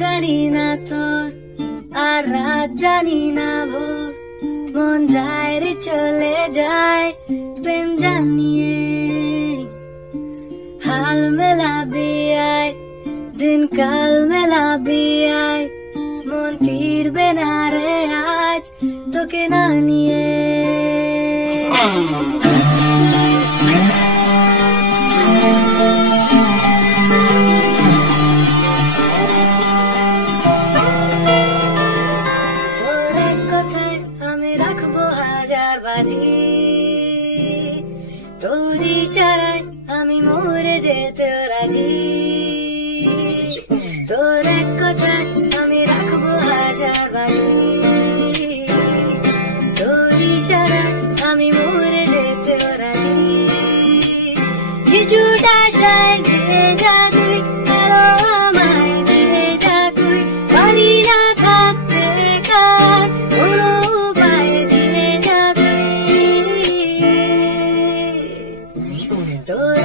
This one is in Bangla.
জানি না তোর আর রাত জানি না ভোর, মন যায় রে চলে যায় প্রেম জানিয়ে। হাল মেলাবি আয়, দিন কাল মেলাবি আয়, মন ফিরবে না রে আজ তোকে না নিয়ে। তোর এক কথায় আমি রাখবো হাজার বাজি, তোর ইশারায় আমি মরে যেতে রাজি। তোর এক কথায় আমি রাখবো হাজার বাজি, তোর ইশারায় আমি মরে যেতে রাজি। কিছুটা আশায় দিয়ে যা তুই, আরো আমায় দিয়ে যা তুই, পারি না থাকতে কার কোনো উপায় দিয়ে যা তুই। তোর